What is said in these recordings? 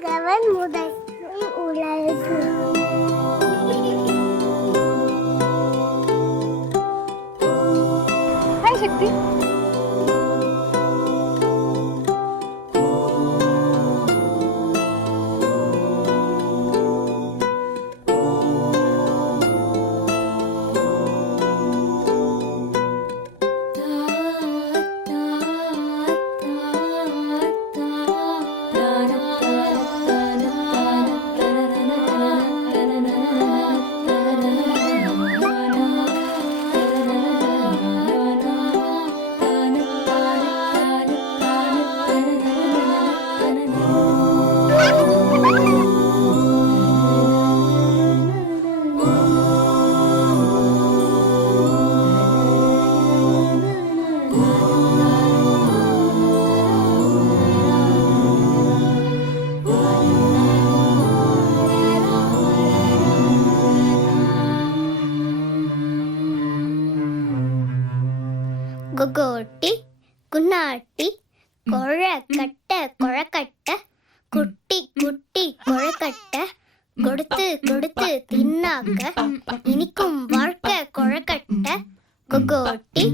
ஆகவன் முதல் உலகு. ஹாய் சக்தி. கொகோட்டி குன்னாட்டி கொழக்கட்ட கொழக்கட்ட குட்டி குட்டி கொழக்கட்ட கொடுத்து கொடுத்து தின்னாக்க இனிக்கும் வாழ்க்கை கொழக்கட்ட. கொகோட்டி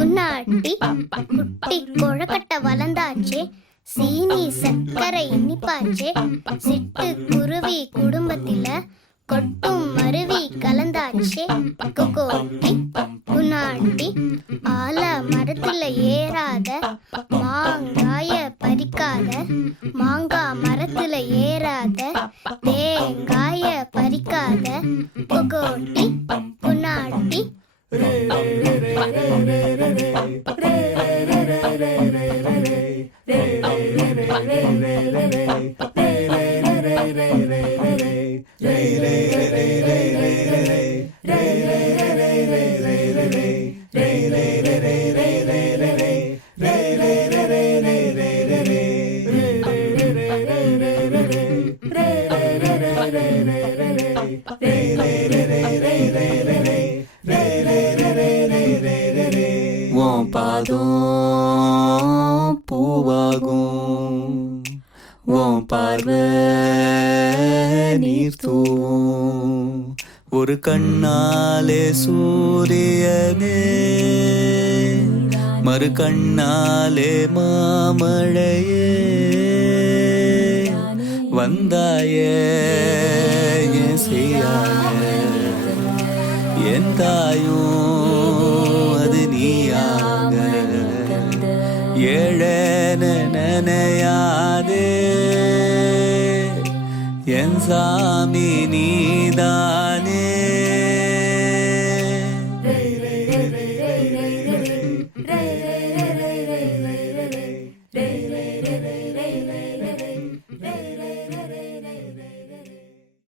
குன்னாட்டி குட்டி கொழக்கட்ட வளர்ந்தாச்சே, சீனி சர்க்கரை இனிப்பாச்சே, சிட்டு குருவி குடும்பத்தில கொட்டும் மருவி கலந்தாச்சே. கொகோட்டி குன்னாட்டி ஆல மரத்துல ஏறாத மாங்காய பறிக்காத, மாங்கா மரத்துல ஏறாத தேங்காய பறிக்காத. கொகோட்டி குன்னாட்டி உன் பாதம் பூவாகும், உன் பார்வை நீர் தூவும், ஒரு கண்ணாலே சூரியனே மறு கண்ணாலே மாமழையே வந்தாயே என் செய்யாய என் தாயும் அது நீயாக ஏழன நினையாதே என் சாமி நீதான்.